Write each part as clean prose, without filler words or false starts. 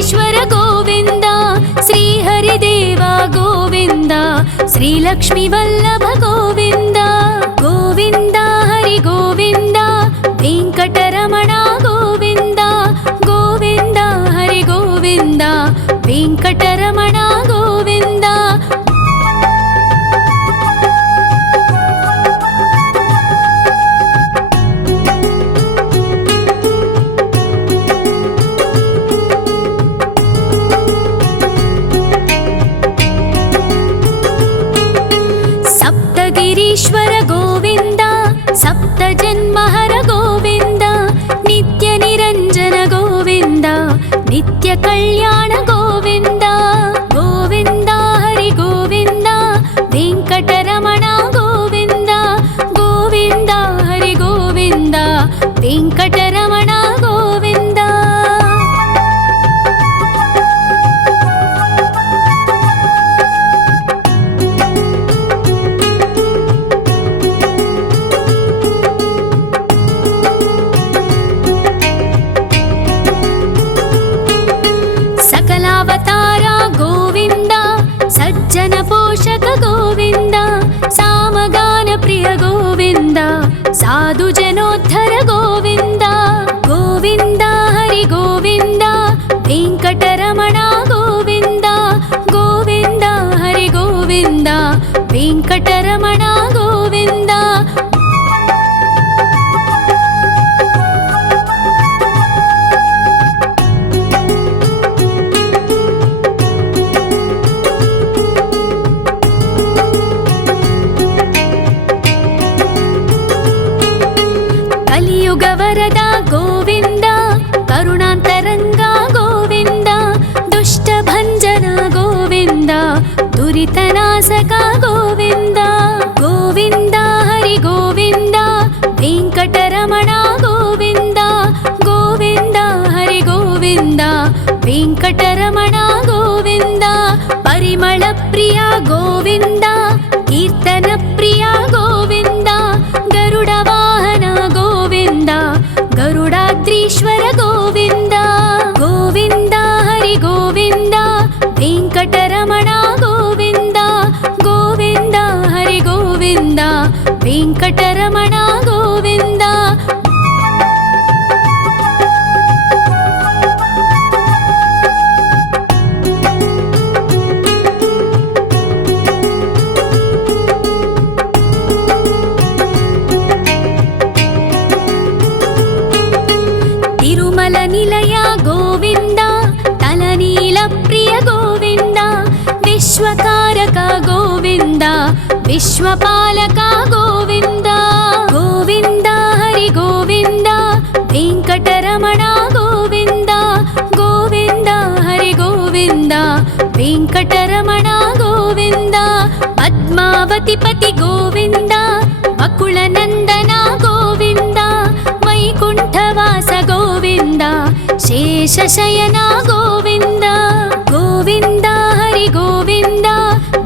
వెంకటేశ్వర గోవింద, శ్రీహరిదేవ గోవింద, శ్రీలక్ష్మీ వల్లభ గోవింద. గోవింద హరి గోవింద, వెంకటరమణ గోవింద. గోవింద హరి గోవింద, వెంకటరమణ గోవింద. సప్తగిరీశ్వర గోవింద, సప్త జన్మహర గోవింద, నిత్య నిరంజన గోవింద, నిత్య కళ్యాణ గోవింద. గోవింద హరి గోవింద, వెంకటరమణ గోవింద. గోవింద హరి గోవింద, వెంకటరమణ గోవింద. సకలావతార గోవింద, సజ్జన పోషక గోవింద, సామగాన ప్రియ గోవింద, సాధు జనోద్ధర గోవింద. గోవింద హరి గోవింద, వెంకటరమణ గోవింద. గోవింద హరి గోవింద, వెంకటరమణ గోవింద. కలియుగ వరద గోవింద, కరుణాంతరంగ గోవింద, దుష్ట భంజన గోవింద, దురితనాశక గోవింద. గోవింద హరి గోవింద, వెంకటరమణ గోవింద. గోవింద హరి గోవింద, వెంకటరమణ గోవింద. పరిమళ ప్రియ గోవింద, కీర్తన ప్రియ గోవింద, గరుడ వాహన గోవింద, గరుడాద్రీశ్వర గోవింద. గోవింద హరి గోవింద, వెంకటరమణ గోవింద. గోవింద హరి గోవింద, వెంకటరమణ గోవింద. తిరుమల నిలయ గోవింద, తలనీల ప్రియ గోవింద, విశ్వకారక గోవింద, విశ్వపాలక గోవింద. గోవింద హరి గోవింద, వెంకటరమణ గోవింద. గోవింద హరి గోవింద, వెంకటరమణ గోవింద. పద్మావతి పతి గోవింద, అకుల నందన గోవింద, వైకుంఠవాస గోవింద, శేషశయన గోవింద. గోవింద హరి గోవింద,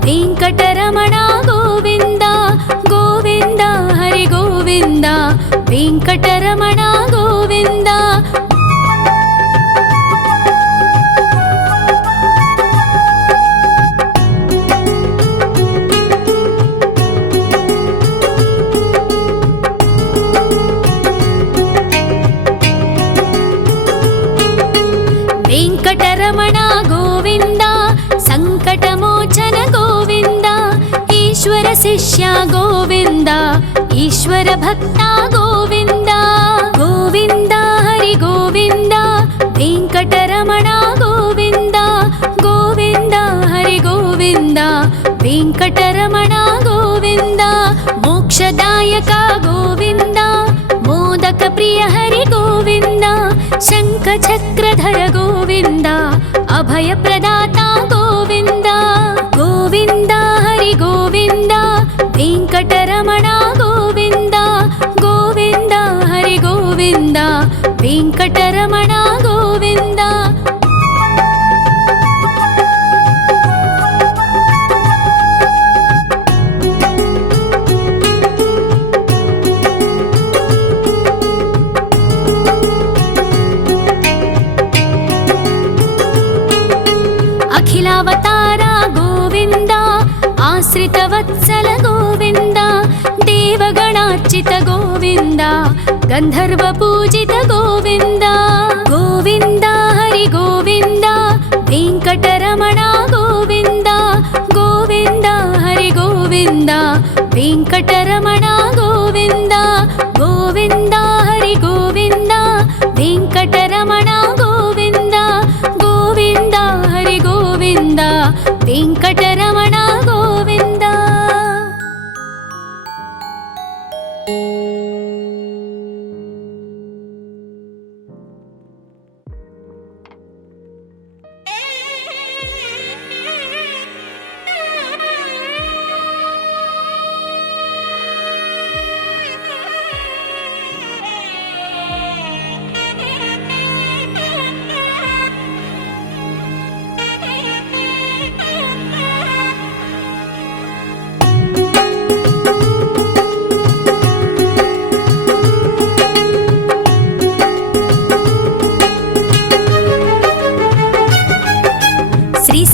వెంకటరమణ గోవింద. గోవింద హరి గోవింద, వెంకటరమణ గోవింద. వెంకటరమణ గోవింద, సంకటమోచన గోవింద, ఈశ్వర శిష్య గోవింద, ఈశ్వర భక్త గోవింద. గోవింద హరి గోవింద, వెంకటరమణ గోవింద. గోవింద హరి గోవింద, వెంకటరమణ గోవింద. మోక్షదాయక గోవింద, మోదక ప్రియ హరి గోవింద, శంఖ చక్రధర గోవింద, అభయ ప్రదాత గోవింద. గోవింద హరి గోవింద, వెంకటరమణ గోవింద. గోవింద హరి గోవింద, వెంకటరమణ గోవింద. आश्रितवत्सल गोविन्द देवगणार्चित गोविन्द गन्धर्वपूजित गोविन्द गोविन्द हरि गोविन्द वेङ्कटरमण गोविन्द गोविन्द हरि गोविन्द वेङ्कटरमण गोविन्द गोविन्द हरि गोविन्द वेङ्कटरमण गोविन्द गोविन्द हरि गोविन्द वेङ्कटरमण गोविन्द।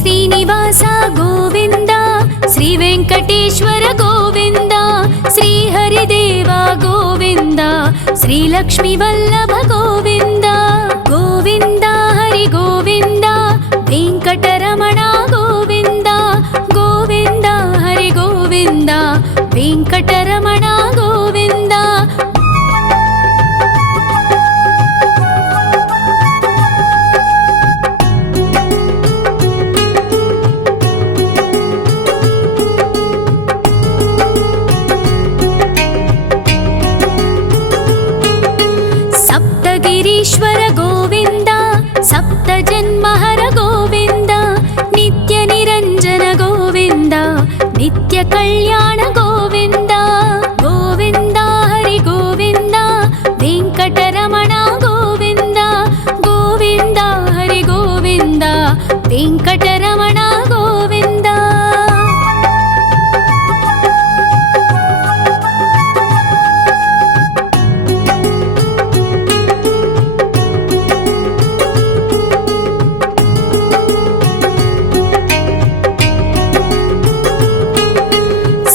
श्रीनिवास गोविन्द श्री वेङ्कटेश्वर गोविन्द श्री हरिदेव गोविन्द श्री लक्ष्मीवल्लभ गोविन्द गोविन्द हरि गोविन्द वेङ्कटरमण गोविन्द गोविन्द हरि गोविन्द वेङ्कटरमण गोविन्द। गिरीश्वर गोविन्द सप्तजन्महर गोविन्द नित्यनिरञ्जन गोविन्द नित्यकल्याण गोविन्द गोविन्द हरि गोविन्द वेङ्कटरमण गोविन्द गोविन्द हरि गोविन्द वेङ्कटरमण गोविन्द।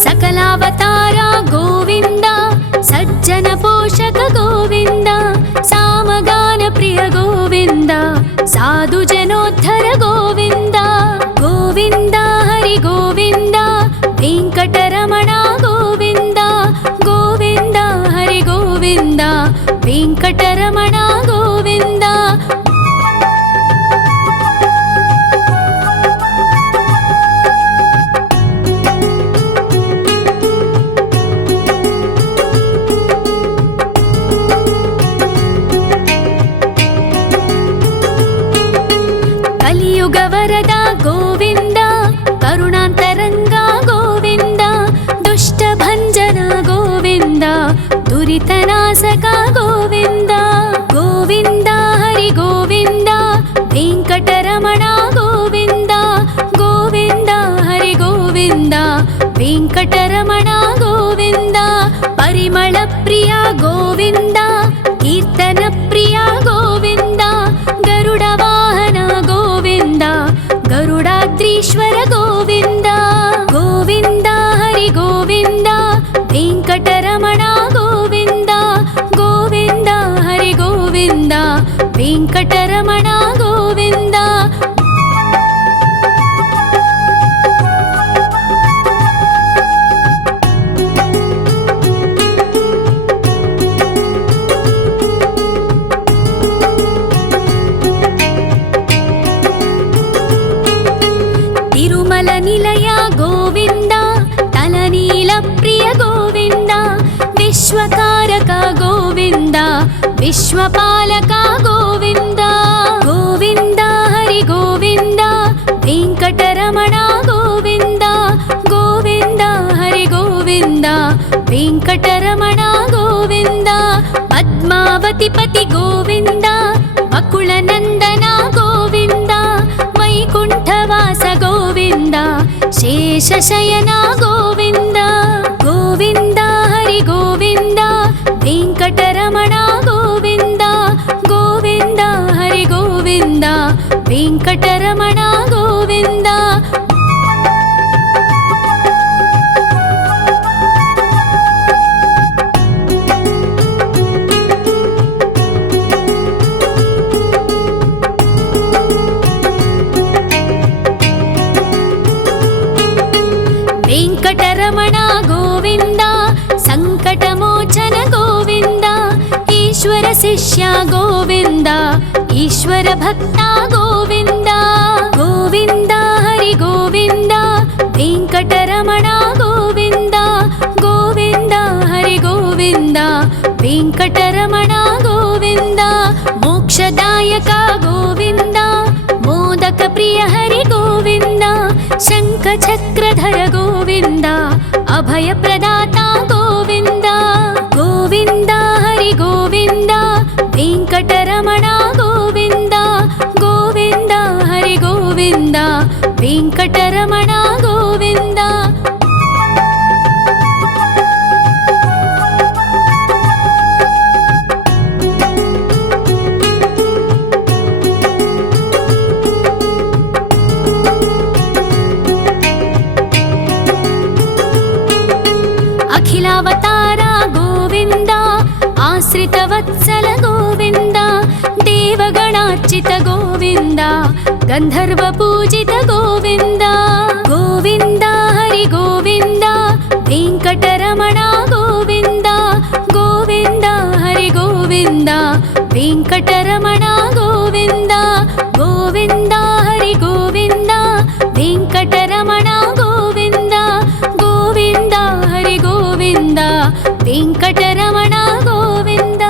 सकलावतार गोविन्द सज्जन पोषक गोविन्द सामगान प्रिय गोविन्द साधु जनोद्धर गोविन्द गोविन्द हरि गोविन्द वेङ्कटरमण गोविन्द गोविन्द हरि गोविन्द वेङ्कटरमण गोविन्द। कलियुग वरद गोविन्द करुणान्तरङ्ग गोविन्द दुष्टभञ्जन गोविन्द दुरितनाशक गोविन्द गोविन्द हरि गोविन्द वेङ्कटरमण गोविन्द गोविन्द हरि गोविन्द वेङ्कटरमण गोविन्द। परिमल प्रिय गोविन्द कीर्तन प्रिय गोविन्द गरुड वाहन गोविन्द गरुडाद्रीश्वर गोविन्द गोविन्द हरि गोविन्द वेङ्कटरमण गोविन्द गोविन्द हरि गोविन्द वेङ्कटरमण गोविन्द। तिरुमल निलय गोविन्द तलनील प्रिय गोविन्द विश्वकारक गोविन्द विश्वपालक गोविन्द गोविन्द हरि गोविन्द वेङ्कटरमण गोविन्द गोविन्द हरि गोविन्द वेङ्कटरमण गोविन्द। पद्मावति पति गोविन्द बकुलनन्दन गोविन्द वैकुण्ठवास गोविन्द शेषशयन गोविन्द गोविन्द हरि गोविन्द वेङ्कटरमण गोविन्द गोविन्द हरि गोविन्द वेङ्कटरमण गोविन्द। వెంకటరమణ గోవింద సంకటమోచన గోవింద ఈశ్వర శిష్య గోవింద ఈశ్వర భక్త గోవింద గోవింద హరి గోవింద వెంకటరమణ గోవింద గోవింద హరి గోవింద వెంకటరమణ గోవింద మోక్షదాయక గోవింద మోదక ప్రియ హరి గోవింద శంఖ చక్రధర గోవింద అభయ ప్రదాత గోవింద గోవింద హరి గోవింద వెంకటరమణ గోవింద గోవింద హరి గోవింద వెంకటరమణ గోవింద అఖిలావతార గోవింద ఆశ్రిత వత్సల గోవింద దేవగణార్చిత గోవింద గంధర్వ పూజిత గోవింద గోవింద హరి గోవింద వెంకటరమణ గోవింద గోవింద హరి గోవింద వెంకటరమణ గోవింద గోవింద హరి గోవింద వెంకటరమణ గోవింద గోవింద హరి గోవింద వెంకటరమణ గోవింద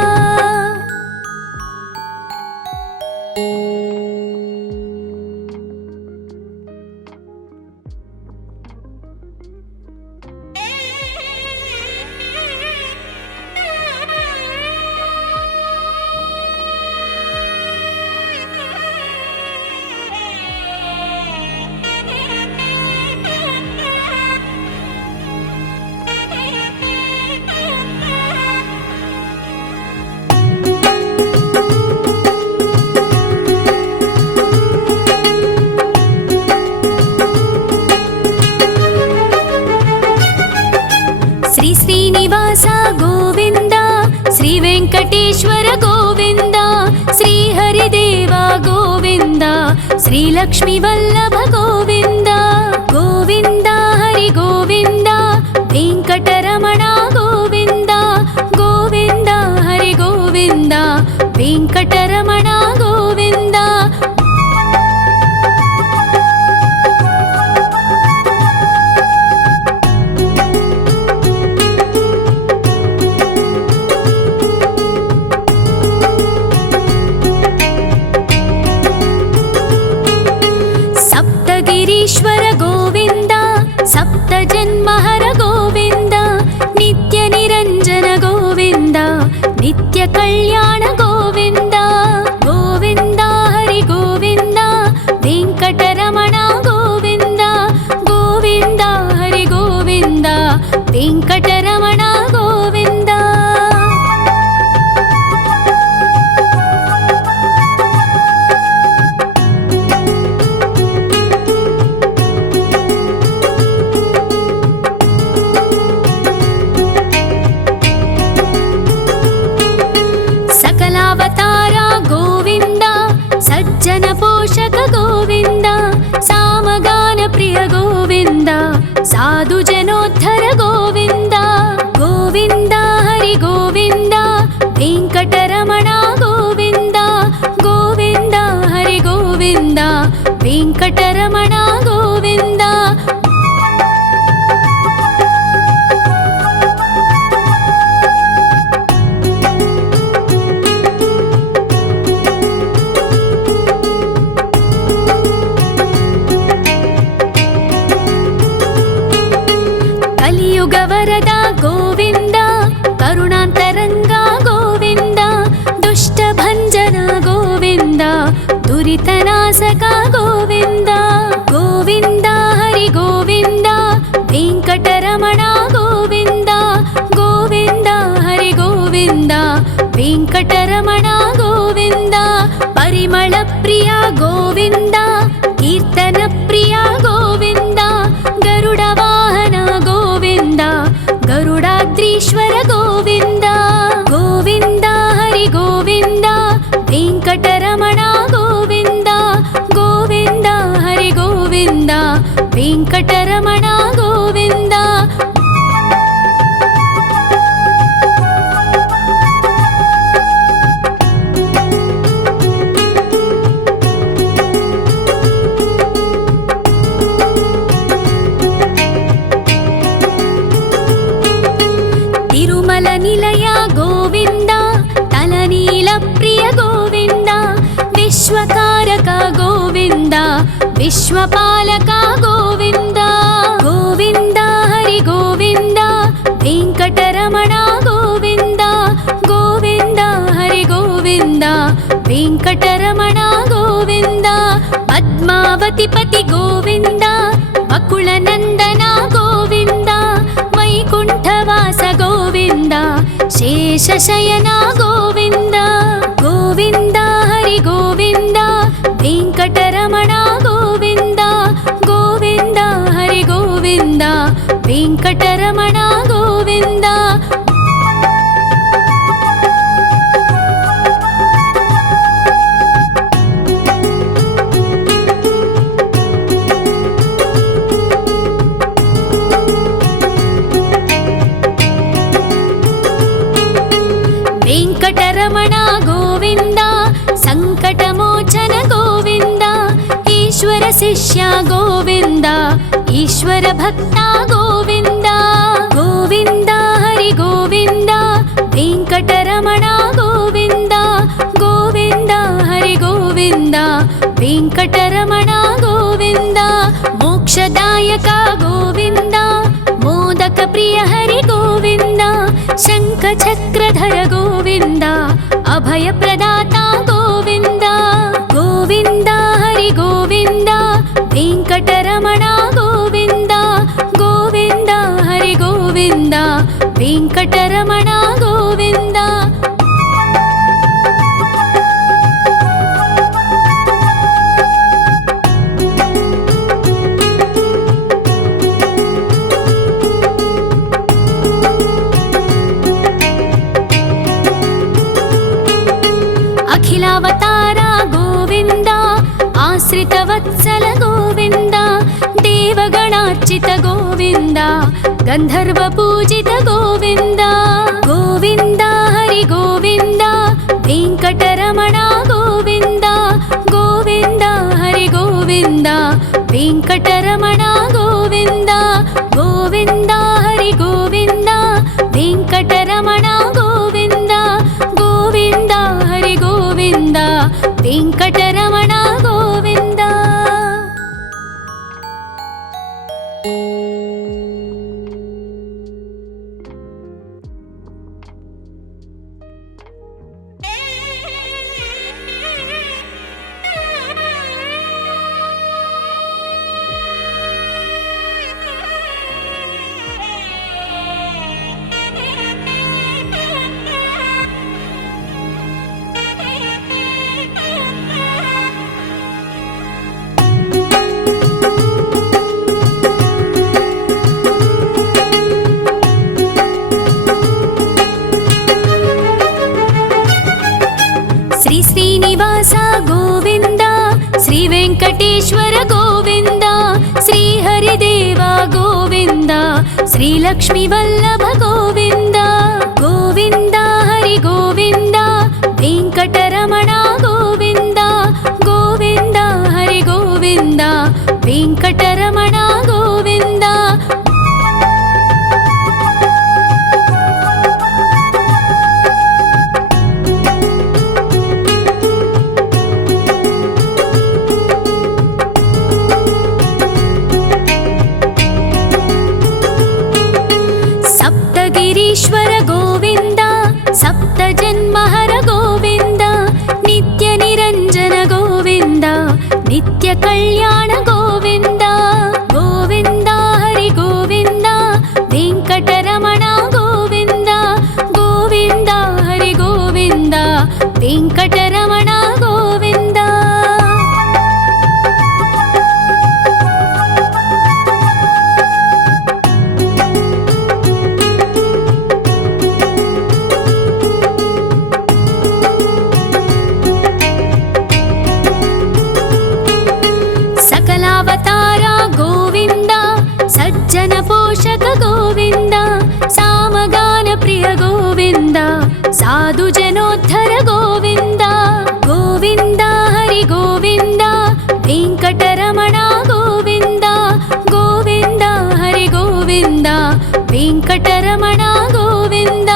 శ్రీ శ్రీనివాస గోవింద శ్రీ వెంకటేశ్వర గోవింద శ్రీ హరిదేవ గోవింద శ్రీ లక్ష్మీ వల్లభ గోవింద గోవింద హరి గోవింద వెంకటరమణ గోవింద గోవింద హరి గోవింద వెంకటరమణ గోవింద సప్తగిరీశ్వర గోవింద సప్త జన్మహర గోవింద నిత్య నిరంజన గోవింద నిత్య కళ్యాణ గోవింద గోవింద హరి గోవింద వెంకటరమణ గోవింద గోవింద హరి గోవింద వెంకటరమణ గోవింద సకలావతార గోవింద సజ్జన పోషక గోవింద సామగాన ప్రియ గోవింద సాధు జనోద్ధర గోవింద గోవింద హరి గోవింద వెంకటరమణ గోవింద గోవింద హరి గోవింద వెంకటరమణ గోవింద కలియుగ వరద గోవింద కరుణాంతరంగ గోవింద దుష్ట భంజన గోవింద దురితనాశక గోవింద గోవింద హరి గోవింద వెంకటరమణ గోవింద గోవింద హరి గోవింద వెంకటరమణ గోవింద పరిమళ ప్రియ గోవింద కీర్తన ప్రియ గోవింద గరుడ వాహన గోవింద గరుడాద్రీశ్వర గోవింద గోవింద హరి గోవింద వెంకటరమణ గోవింద గోవింద హరి గోవింద వెంకటరమణ గోవింద विश्वकारक गोविन्द विश्वपालक गोविन्द गोविन्द हरि गोविन्द वेङ्कटरमण गोविन्द गोविन्द हरि गोविन्द वेङ्कटरमण गोविन्द पद्मावतिपति गोविन्द बकुलनन्दन गोविन्द वैकुण्ठवास गोविन्द शेषशयन गोविन्द गोविन्द हरि गोविन्द वेङ्कटरमण गोविन्द गोविन्द हरि गोविन्द वेङ्कटरमण गोविन्द वेङ्कटरमण गोविन्द सङ्कटमोचन गोविन्द ईश्वर शिष्य गोविन्द ईश्वर भक्त गोविन्द गोविन्द हरि गोविन्द वेङ्कटरमण गोविन्द गोविन्द हरि गोविन्द वेङ्कटरमण गोविन्द मोक्षदायक गोविन्द मोदक प्रिय हरि गोविन्द शङ्खचक्रधर गोविन्द अभयप्रदाता गोविन्द गोविन्द हरि गोविन्द वेङ्कटरमण गोविन्द गोविन्द हरि गोविन्द वेङ्कटरमण गोविन्द अखिलावतार गोविन्द आश्रितवत्सल गोविन्द देवगणार्चित गोविन्द गन्धर्वपूजित गोविन्द गोविन्द हरि गोविन्द वेङ्कटरमण गोविन्द गोविन्द हरि गोविन्द वेङ्कटरमण गोविन्द गोविन्द हरि गोविन्द वेङ्कटरमण गोविन्द गोविन्द हरि गोविन्द वेङ्कटरमण गोविन्द श्रीनिवास गोविन्द श्रीवेङ्कटेश्वर गोविन्द श्रीहरिदेव गोविन्द श्रीलक्ष्मीवल्लभ गोविन्द गोविन्द हरि गोविन्द वेङ्कटरमण गोविन्द गोविन्द हरि गोविन्द वेङ्कटरमण गोविन्द ईश्वर गोविन्द सप्तजन्महर गोविन्द नित्यनिरञ्जन गोविन्द नित्यकल्याण गोविन्द गोविन्द हरि गोविन्द वेङ्कटरमण गोविन्द गोविन्द हरि गोविन्द वेङ्कटरमण गोविन्द सज्जन पोषक गोविन्द सामगान प्रिय गोविन्द साधु जनोद्धर गोविन्द गोविन्द हरि गोविन्द वेङ्कटरमण गोविन्द गोविन्द हरि गोविन्द वेङ्कटरमण गोविन्द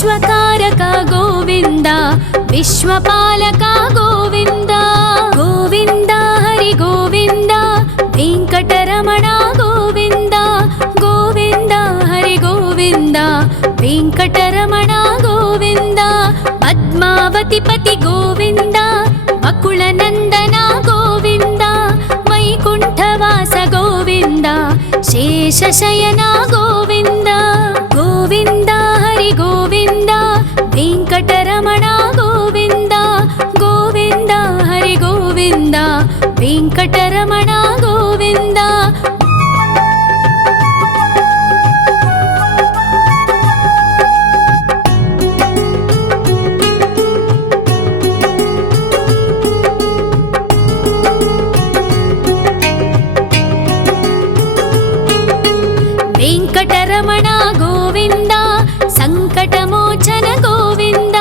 विश्वकारक गोविन्द विश्वपालक गोविन्द गोविन्द हरि गोविन्द वेङ्कटरमण गोविन्द गोविन्द हरि गोविन्द वेङ्कटरमण गोविन्द पद्मावतिपति गोविन्द वकुलनन्दन गोविन्द वैकुण्ठवास गोविन्द शेषशयन गोविन्द गोविन्द हरि गोविन्द वेङ्कटरमण गोविन्द गोविन्द हरि गोविन्द वेङ्कटरमण गोविन्द वेङ्कटरमण गोविन्द सङ्कटमोचन गोविन्द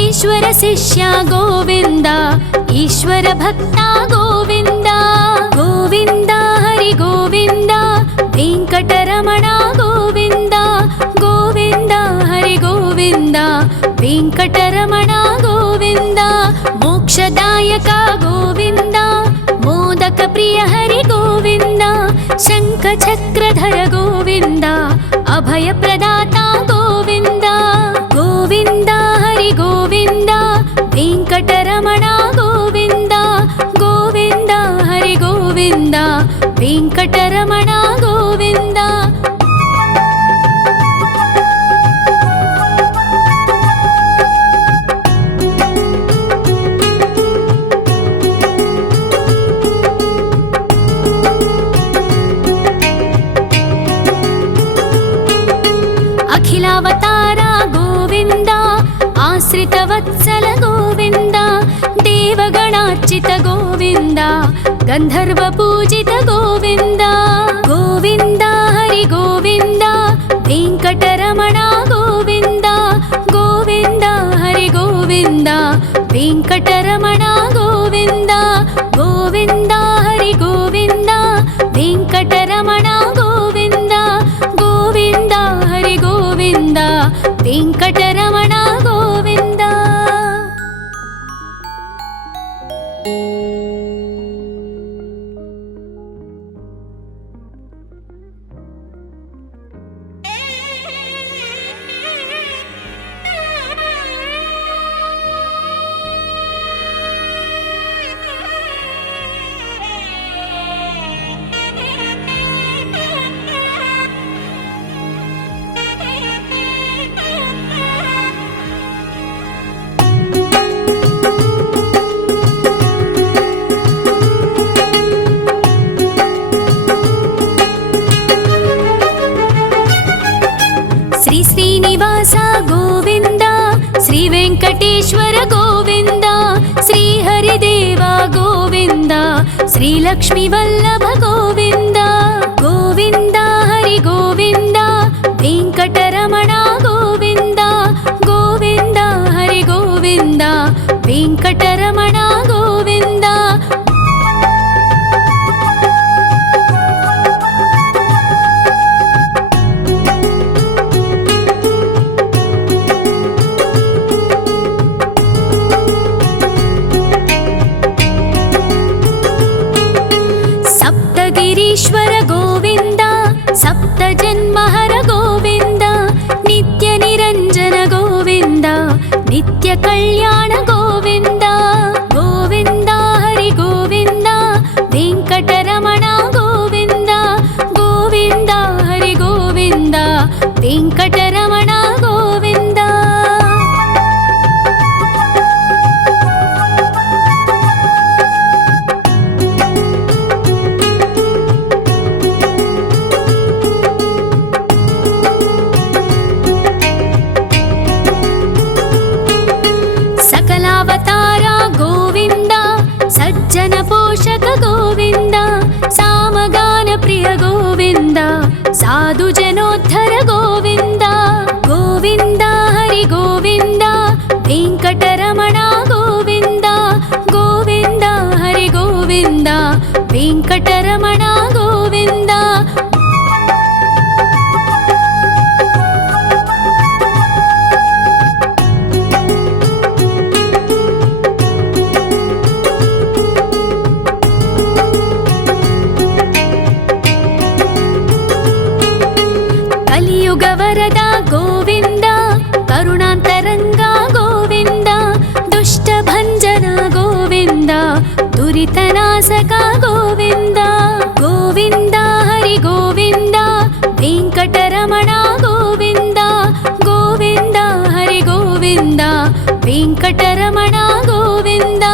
ईश्वर शिष्य गोविन्द ईश्वर भक्त गोविन्द गोविन्द हरि गोविन्द वेङ्कटरमण गोविन्द गोविन्द हरि गोविन्द वेङ्कटरमण गोविन्द मोक्षदायक गोविन्द मोदक प्रिय हरि गोविन्द शङ्खचक्रधर गोविन्द अभयप्रदाता गोविन्द गोविन्द हरि गोविन्द वेङ्कटरमण गोविन्द गोविन्द हरि गोविन्द वेङ्कटरमण गोविन्द अखिलावतार गोविन्द आश्रितवत्सल गोविन्द देवगणार्चित गोविन्द गन्धर्वपूजित गोविन्द गोविन्द हरि गोविन्द वेङ्कटरमण गोविन्द गोविन्द हरि गोविन्द वेङ्कटरमण गोविन्द गोविन्द हरि गोविन्द वेङ्कटरमण गोविन्द गोविन्द हरि गोविन्द वेङ्कटरमण गोविन्द श्री श्रीनिवास गोविन्द श्री वेङ्कटेश्वर गोविन्द श्री हरिदेव गोविन्द श्री लक्ष्मीवल्लभ गोविन्द गोविन्द हरि गोविन्द वेङ्कटरमण गोविन्द गोविन्द हरि गोविन्द वेङ्कटरमण गोविन्द सप्तगिरीश्वर गोविन्द सप्तजन्महर गोविन्द नित्यनिरञ्जन गोविन्द नित्यकल्याण गोविन्द गोविन्द हरि गोविन्द वेङ्कटरमण गोविन्द गोविन्द हरि गोविन्द वेङ्कटरमण गोविन्द सकलावतार गोविन्द सज्जन पोषक गोविन्द सामगान प्रिय गोविन्द साधु जनोद्धर गोविन्द गोविन्द हरि गोविन्द वेङ्कटरमण गोविन्द गोविन्द हरि गोविन्द वेङ्कटरमण गोविन्द ವೆಂಕಟರಮಣ ಗೋವಿಂದ.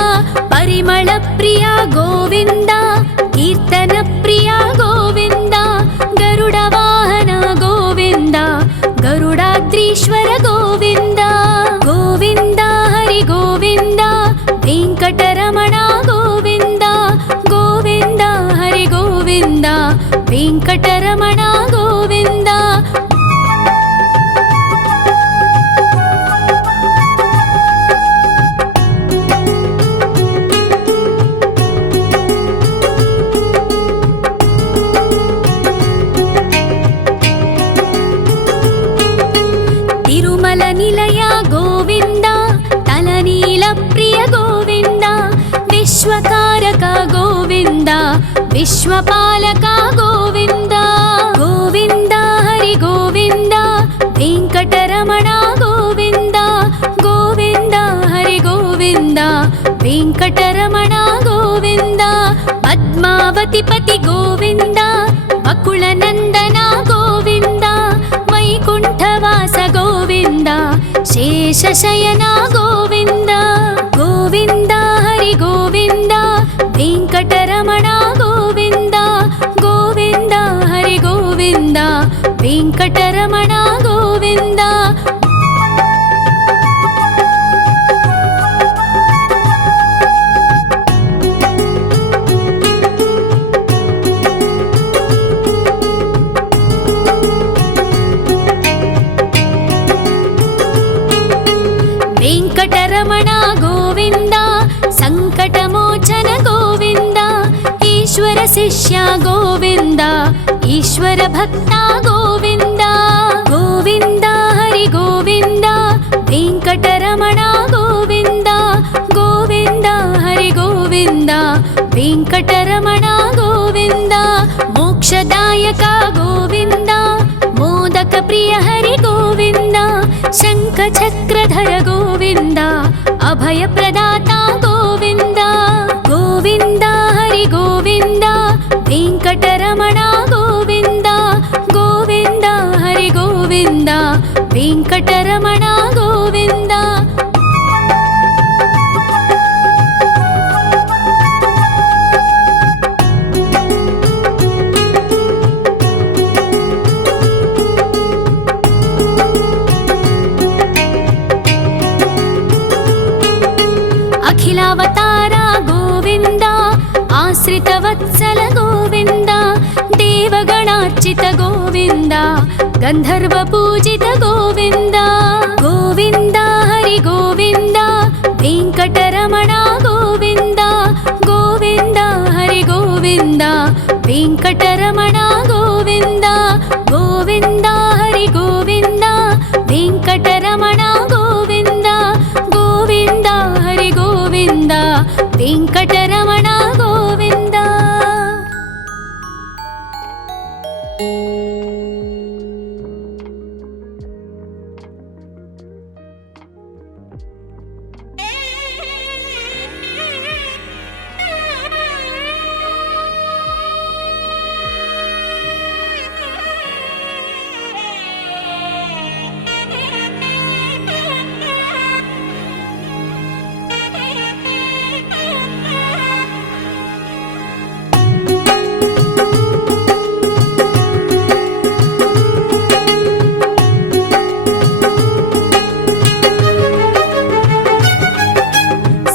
ಪರಿಮಳ ಪ್ರಿಯ ಗೋವಿಂದ, ಕೀರ್ತನ ಪ್ರಿಯ ಗೋವಿಂದ. ಗರುಡ ವಾಹನ ಗೋವಿಂದ, ಗರುಡಾದ್ರೀಶ್ವರ ಗೋವಿಂದ. ಗೋವಿಂದ ಹರಿ ಗೋವಿಂದ, ವೆಂಕಟರಮಣ ಗೋವಿಂದ. ಗೋವಿಂದ ಹರಿ ಗೋವಿಂದ, ವೆಂಕಟರಮಣ ಗೋವಿಂದ. ತಿರುಮಲ ನಿಲಯ ಗೋವಿಂದ, ತಲನೀಲ ಪ್ರಿಯ ಗೋವಿಂದ. ವಿಶ್ವಕಾರಕ ಗೋವಿಂದ, ವಿಶ್ವಪಾಲಕ ಗೋವಿಂದ. ಗೋವಿಂದ ಹರಿ ಗೋವಿಂದ, ವೆಂಕಟರಮಣ ಗೋವಿಂದ. ಗೋವಿಂದ ಹರಿ ಗೋವಿಂದ, ವೆಂಕಟರಮಣ ಗೋವಿಂದ. ಪದ್ಮಾವತಿ ಪತಿ ಗೋವಿಂದ, ಅಕುಳ ನಂದನ ಗೋವಿಂದ. ವೈಕುಂಠವಾಸ ಗೋವಿಂದ, ಶೇಷಶಯನ ಗೋವಿಂದ. ಗೋವಿಂದ ಹರಿ ಗೋವಿಂದ, ವೆಂಕಟರಮಣ ಗೋವಿಂದ. ಗೋವಿಂದ ಹರಿ ಗೋವಿಂದ, ವೆಂಕಟರಮಣ ಗೋವಿಂದ. ವೆಂಕಟರಮಣ ಗೋವಿಂದ, ಸಂಕಟಮೋಚನ ಗೋವಿಂದ. ಈಶ್ವರ ಶಿಷ್ಯ ಗೋವಿಂದ, ಈಶ್ವರ ಭಕ್ತ ಗೋವಿಂದ. ಗೋವಿಂದ ಹರಿ ಗೋವಿಂದ, ವೆಂಕಟರಮಣ ಗೋವಿಂದ. ಗೋವಿಂದ ಹರಿ ಗೋವಿಂದ, ವೆಂಕಟರಮಣ ಗೋವಿಂದ. ಮೋಕ್ಷದಾಯಕ ಗೋವಿಂದ, ಮೋದಕ ಪ್ರಿಯ ಹರಿ ಗೋವಿಂದ. ಶಂಖ ಚಕ್ರಧರ ಗೋವಿಂದ, ಅಭಯ ಪ್ರದಾತ ಗೋವಿಂದ. ಗೋವಿಂದ ಹರಿ ಗೋವಿಂದ, ವೆಂಕಟರಮಣ ಗೋವಿಂದ. ಗೋವಿಂದ ಹರಿ ಗೋವಿಂದ, ವೆಂಕಟರಮಣ ಗೋವಿಂದ. ಅಖಿಲಾವತಾರ ಗೋವಿಂದ, ಆಶ್ರಿತ ವತ್ಸಲ ಗೋವಿಂದ. ದೇವಗಣಾರ್ಚಿತ ಗೋವಿಂದ, ಗಂಧರ್ವ ಪೂಜಿತ ಗೋವಿಂದ. ಗೋವಿಂದ ಹರಿ ಗೋವಿಂದ, ವೆಂಕಟರಮಣ ಗೋವಿಂದ. ಗೋವಿಂದ ಹರಿ ಗೋವಿಂದ, ವೆಂಕಟರಮಣ ಗೋವಿಂದ. ಗೋವಿಂದ ಹರಿ ಗೋವಿಂದ, ವೆಂಕಟರಮಣ ಗೋವಿಂದ. ಗೋವಿಂದ ಹರಿ ಗೋವಿಂದ, ವೆಂಕಟರಮಣ ಗೋವಿಂದ.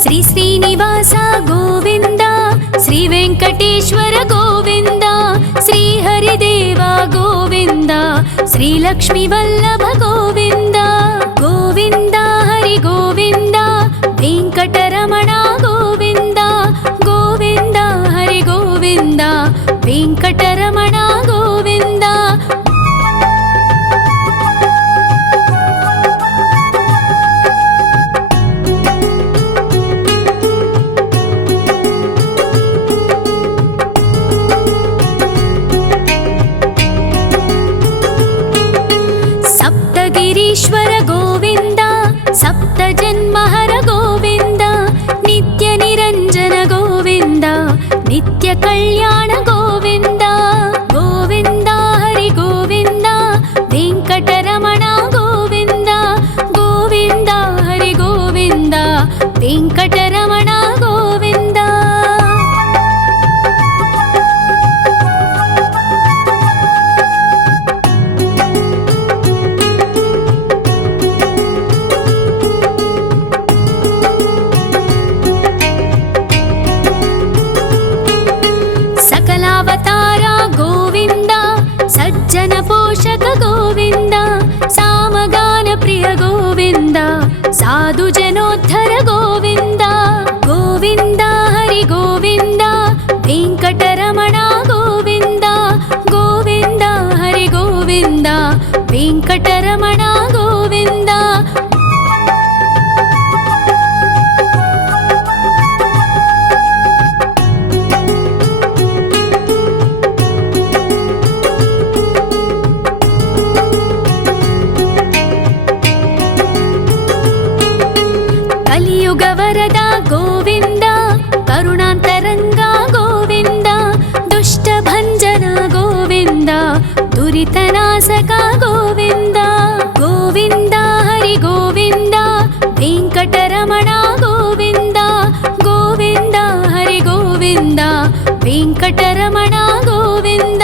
ಶ್ರೀ ಶ್ರೀನಿವಾಸ ಗೋವಿಂದ, ಶ್ರೀ ವೆಂಕಟೇಶ್ವರ ಗೋವಿಂದ. ಶ್ರೀ ಹರಿದೇವ ಗೋವಿಂದ, ಶ್ರೀ ಲಕ್ಷ್ಮೀ ವಲ್ಲಭ ಗೋವಿಂದ. ಗೋವಿಂದ ಹರಿ ಗೋವಿಂದ, ವೆಂಕಟರಮಣ ಗೋವಿಂದ. ಗೋವಿಂದ ಹರಿ ಗೋವಿಂದ, ವೆಂಕಟರಮಣ ಗೋವಿಂದ. కలియుగ వరద గోవింద, కరుణాంతరంగ గోవింద, దుష్ట భంజన గోవింద, దురితనాశక గోవింద. గోవింద హరి గోవింద, వెంకటరమణ గోవింద, గోవింద హరి గోవింద, వెంకటరమణ గోవింద.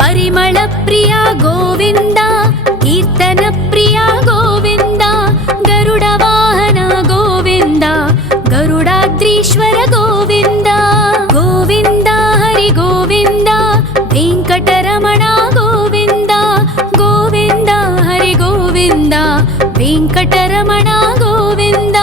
పరిమళ ప్రియ గోవింద, కీర్తన ప్రియ గోవింద, గరుడ వాహన గోవింద, గరుడాద్రీశ్వర గోవింద. గోవింద హరి గోవింద, వెంకటరమణ గోవింద, గోవింద హరి గోవింద, వెంకటరమణ గోవింద.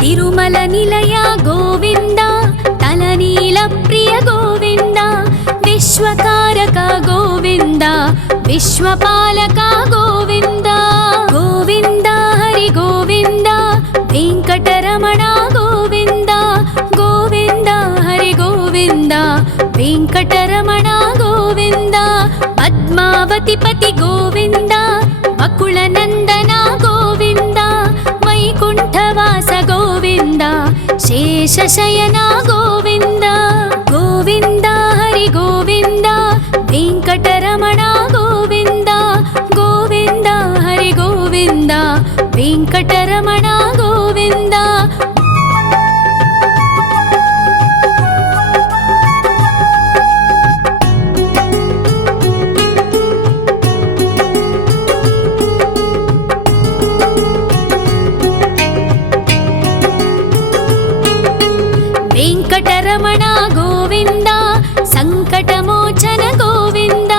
తిరుమల నిలయ గోవింద, తలనీల ప్రియ గోవింద, విశ్వకారక గోవింద, విశ్వపాలక గోవింద. గోవింద హరి గోవింద, వెంకటరమణ గోవింద, గోవింద హరి గోవింద, వెంకటరమణ గోవింద. పద్మావతి పతి గోవింద, అకుల నందన గోవింద, వైకుంఠవాస గోవింద, శేషశయన గోవింద. గోవింద హరి గోవింద, వెంకటరమణ గోవింద, గోవింద హరి గోవింద, వెంకటరమణ గోవింద. వెంకటరమణ గోవింద, సంకటమోచన గోవింద,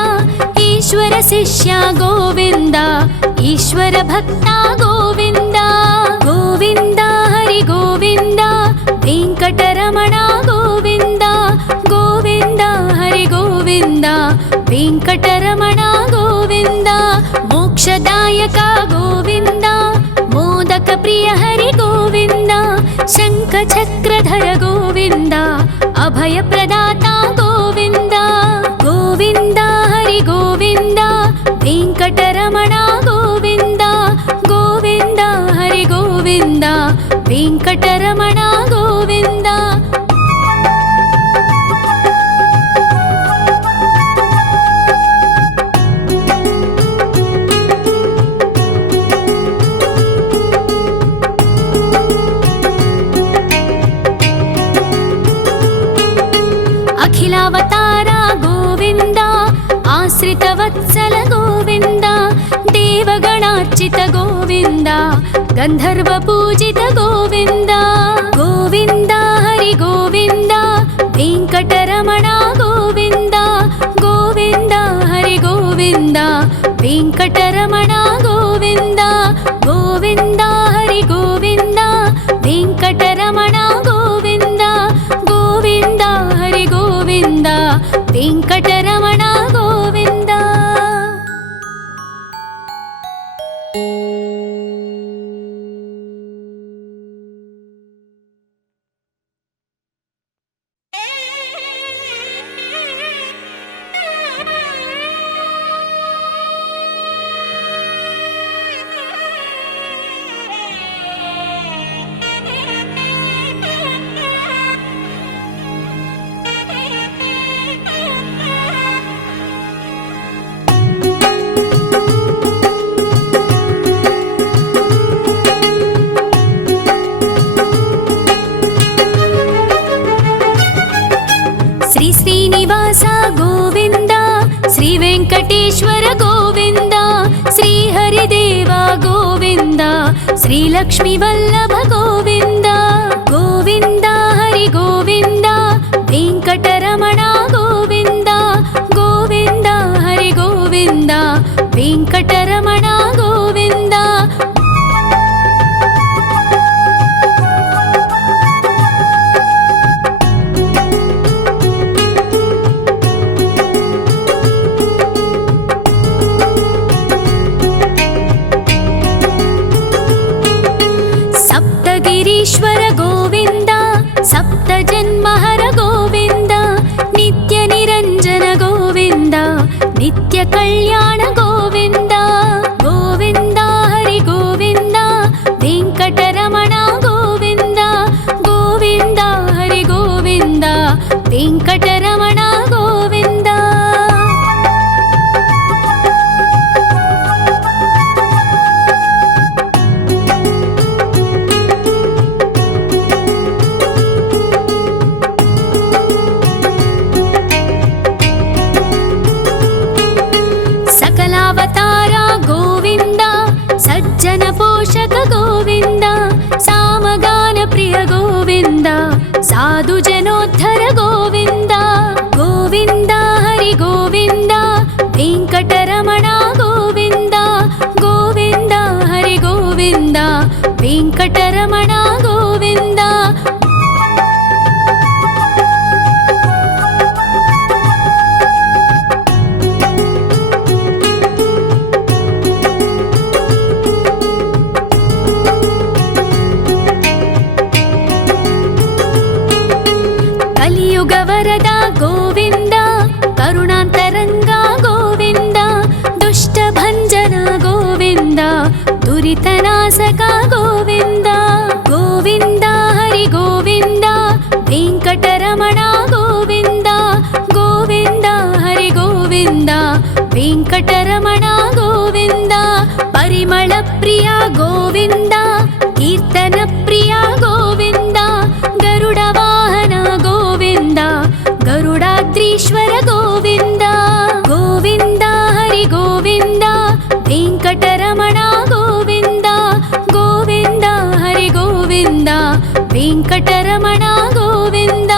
ఈశ్వర శిష్య గోవింద, ఈశ్వర భక్త గోవింద. గోవింద హరి గోవింద, వెంకటరమణ గోవింద, గోవింద హరి గోవింద, వెంకటరమణ గోవింద. మోక్షదాయక గోవింద, మోదక ప్రియ హరి గోవింద, శంఖ చక్రధర గోవింద, అభయ ప్రదాత గోవింద. గోవింద హరి గోవింద, వెంకటరమణ గోవింద, గోవింద హరి గోవింద, వెంకటరమణ గోవింద. అఖిలావతార గోవింద, ఆశ్రిత వత్సల గోవింద, దేవగణార్చిత గోవింద, గంధర్వ పూజిత గోవింద. గోవింద హరి గోవింద, వెంకటరమణ గోవింద, గోవింద హరి గోవింద, వెంకటరమణ గోవింద. గోవింద హరి గోవింద, వెంకటరమణ గోవింద, గోవింద హరి గోవింద, వెంకటరమణ గోవింద. శ్రీనివాస గోవింద, శ్రీ వెంకటేశ్వర గోవింద, శ్రీ హరిదేవ గోవింద, శ్రీ లక్ష్మీ వల్లభ గోవింద. గోవింద హరి గోవింద, వెంకటరమణ గోవింద, గోవింద హరి గోవింద, వెంకటరమణ గోవింద. कल्याण गोविन्द गोविन्द हरि गोविन्द वेङ्कटरमण गोविन्द गोविन्द हरि गोविन्द वेङ्कटरमण गोविन्द। सकलावतार गोविन्द सज्जन पोषक गोविन्द सामगान प्रिय गोविन्द साधु जनोद्धर गोविन्द गोविन्द हरि गोविन्द वेङ्कटरमण गोविन्द गोविन्द हरि गोविन्द वेङ्कटरमण गोविन्द। कलियुग वरद गोविन्द करुणान्तरङ्ग गोविन्द दुष्टभञ्जन गोविन्द दुरितनाशक गोविन्द गोविन्द हरि गोविन्द वेङ्कटरमण गोविन्द गोविन्द हरि गोविन्द वेङ्कटरमण गोविन्द। परिमल प्रिय गोविन्द कीर्तन प्रिय गोविन्द गरुड वाहन गोविन्द गरुडाद्रीश्वर गोविन्द गोविन्द हरि गोविन्द वेङ्कटरमण गोविन्द गोविन्द हरि गोविन्द वेङ्कटरमण गोविन्द।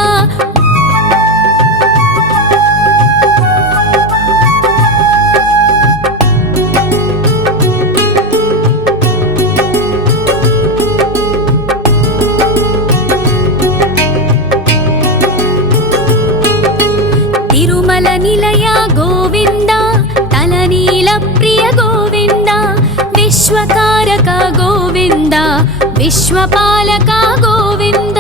तिरुमल निलय गोविन्द तलनील प्रिय गोविन्द विश्वकारक गोविन्द विश्वपालक गोविन्द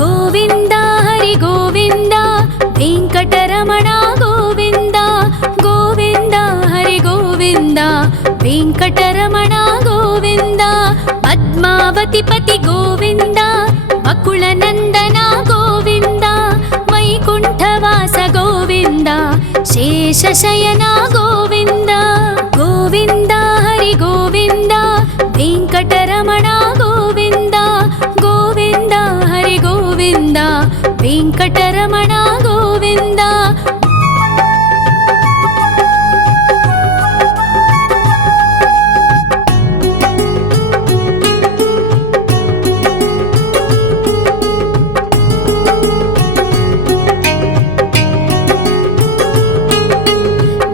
गोविन्द हरि गोविन्द वेङ्कटरमण गोविन्द गोविन्द हरि गोविन्द वेङ्कटरमण गोविन्द। पद्मावति पति गोविन्द बकुलनन्दन गोविन्द वैकुण्ठवास गोविन्द शेषशयन गोविन्द गोविन्द हरि गोविन्द वेङ्कटरमण गोविन्द गोविन्द हरि गोविन्द वेङ्कटरमण गोविन्द।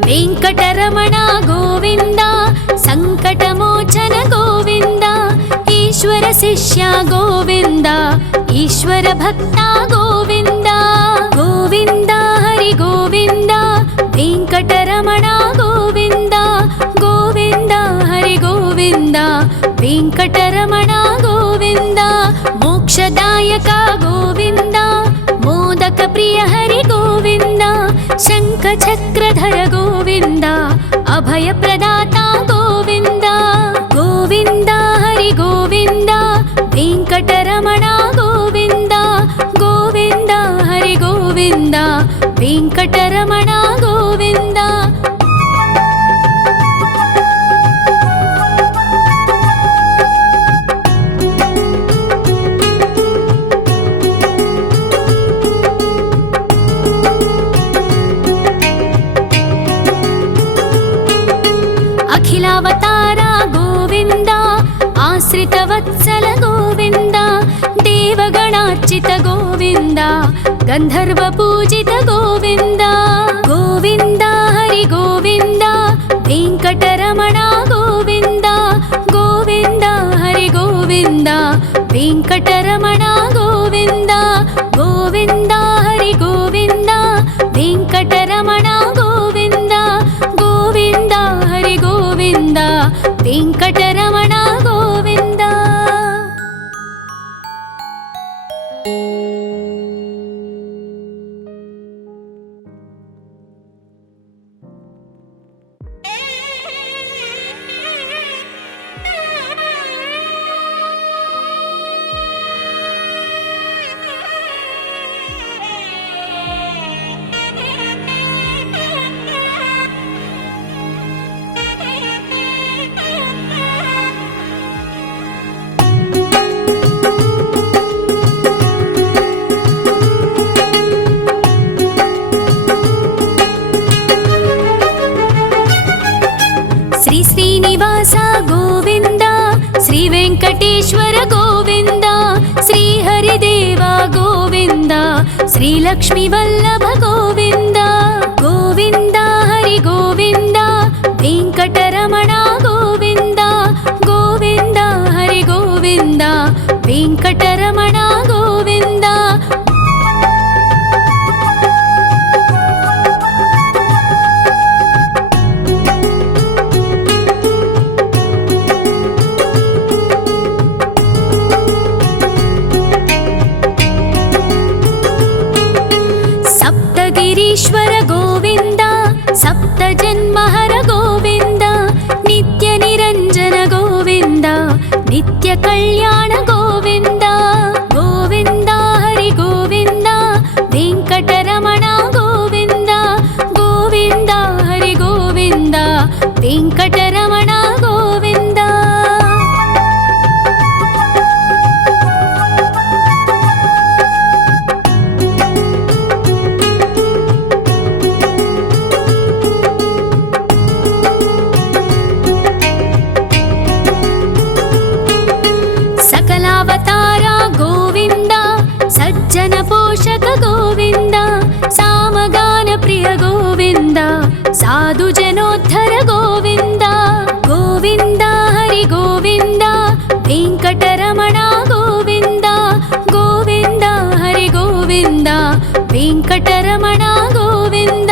वेङ्कटरमण गोविन्द सङ्कटमोचन गोविन्द ईश्वर शिष्य गोविन्द ईश्वर भक्त गोविन्द गोविन्द हरि गोविन्द वेङ्कटरमण गोविन्द गोविन्द हरि गोविन्द वेङ्कटरमण गोविन्द। मोक्षदायक गोविन्द मोदक प्रिय हरि गोविन्द शङ्खचक्रधर गोविन्द अभयप्रदाता गोविन्द गोविन्द हरि गोविन्द वेङ्कटरमण गोविन्द गोविन्द हरि गोविन्द वेङ्कटरमण गोविन्द। अखिलावतार गोविन्द आश्रितवत्सल गोविन्द देवगणार्चित गोविन्द गन्धर्वपूजित गोविन्द गोविन्द हरि गोविन्द वेङ्कटरमण गोविन्द गोविन्द हरि गोविन्द वेङ्कटरमण गोविन्द गोविन्द हरि गोविन्द वेङ्कटरमण गोविन्द गोविन्द हरि गोविन्द वेङ्कटरमण गोविन्द। श्रीलक्ष्मी वल्लभ गोविन्द गोविन्द हरि गोविन्द वेङ्कटरमण गोविन्द गोविन्द हरि गोविन्द वेङ्कटरमण गोविन्द गिरीश्वर गोविन्द सप्तजन्महर गोविन्द नित्यनिरञ्जन गोविन्द नित्यकल्याण गोविन्द गोविन्द हरि गोविन्द वेङ्कटरमण गोविन्द गोविन्द हरि गोविन्द वेङ्कटरमण गोविन्द सकलावतारा गोविन्द सज्जन पोषक गोविन्द सामगान प्रिय गोविन्द साधु जनोद्धर गोविन्द गोविन्द हरि गोविन्द वेङ्कटरमण गोविन्द गोविन्द हरि गोविन्द वेङ्कटरमण गोविन्द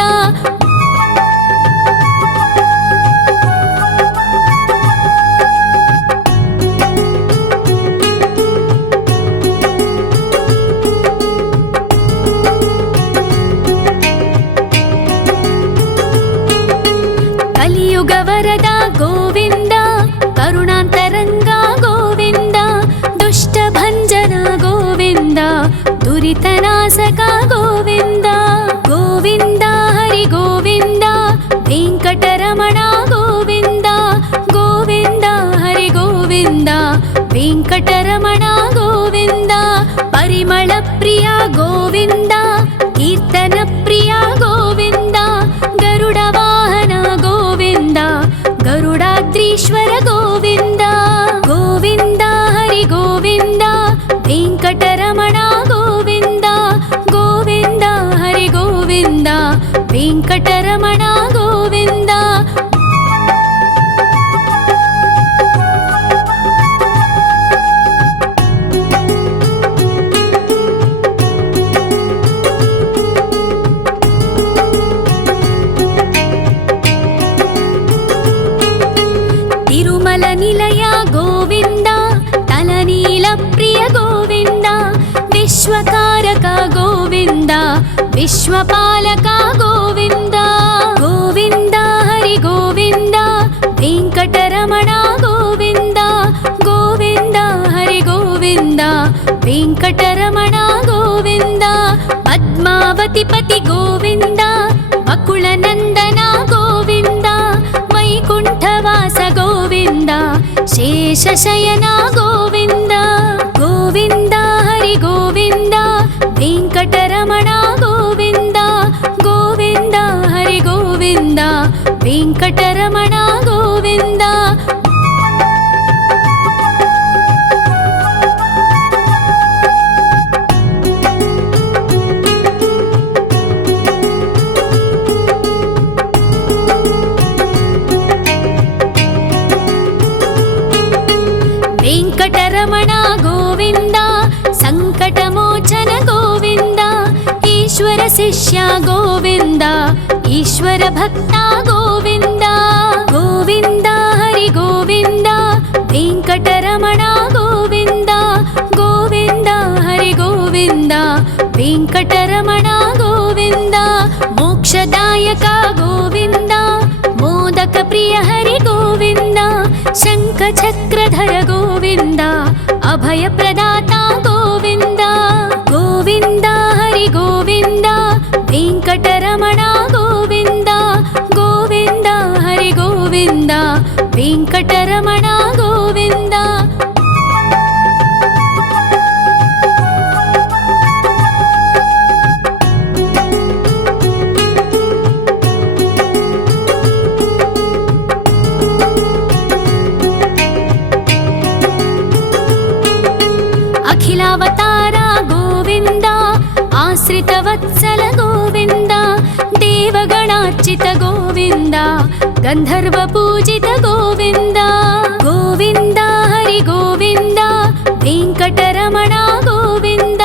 कलियुगवरद गोविन्द करुणान्तरङ्ग गोविन्द दुष्टभञ्जन गोविन्द दुरितनाशक गोविन्द गोविन्द हरि गोविन्द वेङ्कटरमण गोविन्द गोविन्द हरि गोविन्द वेङ्कटरमण गोविन्द परिमलप्रिय गोविन्द कीर्तनप्रिय गोविन्द गरुडवाहन गोविन्द गरुडाद्रीश्वर गोविन्द गोविन्द हरि गोविन्द वेङ्कटरमण गोविन्द गोविन्द हरि गोविन्द वेङ्कटरमण गोविन्द तिरुमल निलय गोविन्द तलनील प्रिय गोविन्द विश्वकारक गोविन्द विश्वपालक गोविन्द गोविन्द हरि गोविन्द वेङ्कटरमण गोविन्द गोविन्द हरि गोविन्द वेङ्कटरमण गोविन्द पद्मावतिपति गोविन्द बकुलनन्दन गोविन्द वैकुण्ठवास गोविन्द शेषशयन गोविन्द गोविन्द हरि गोविन्द वेङ्कटरमण गोविन्द गोविन्द हरि गोविन्द वेङ्कटरमण गोविन्द वेङ्कटरमण गोविन्द सङ्कटमोचन गोविन्द ईश्वर शिष्य गोविन्द ईश्वर भक्त गोविन्द गोविन्द हरि गोविन्द वेङ्कटरमण गोविन्द गोविन्द हरि गोविन्द वेङ्कटरमण गोविन्द मोक्षदायक गोविन्द मोदक प्रिय हरि गोविन्द शङ्खचक्रधर गोविन्द अभयप्रदाता गोविन्द गोविन्द हरि गोविन्द वेङ्कटरमण गोविन्द गोविन्द हरि गोविन्द वेङ्कटरमण गोविन्द अखिलावतारा गोविन्द आश्रितवत्सल गोविन्द देवगणार्चित गोविन्द गन्धर्वपूजित गोविन्द गोविन्द हरि गोविन्द वेङ्कटरमण गोविन्द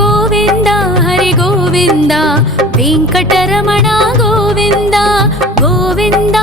गोविन्द हरि गोविन्द वेङ्कटरमण गोविन्द गोविन्द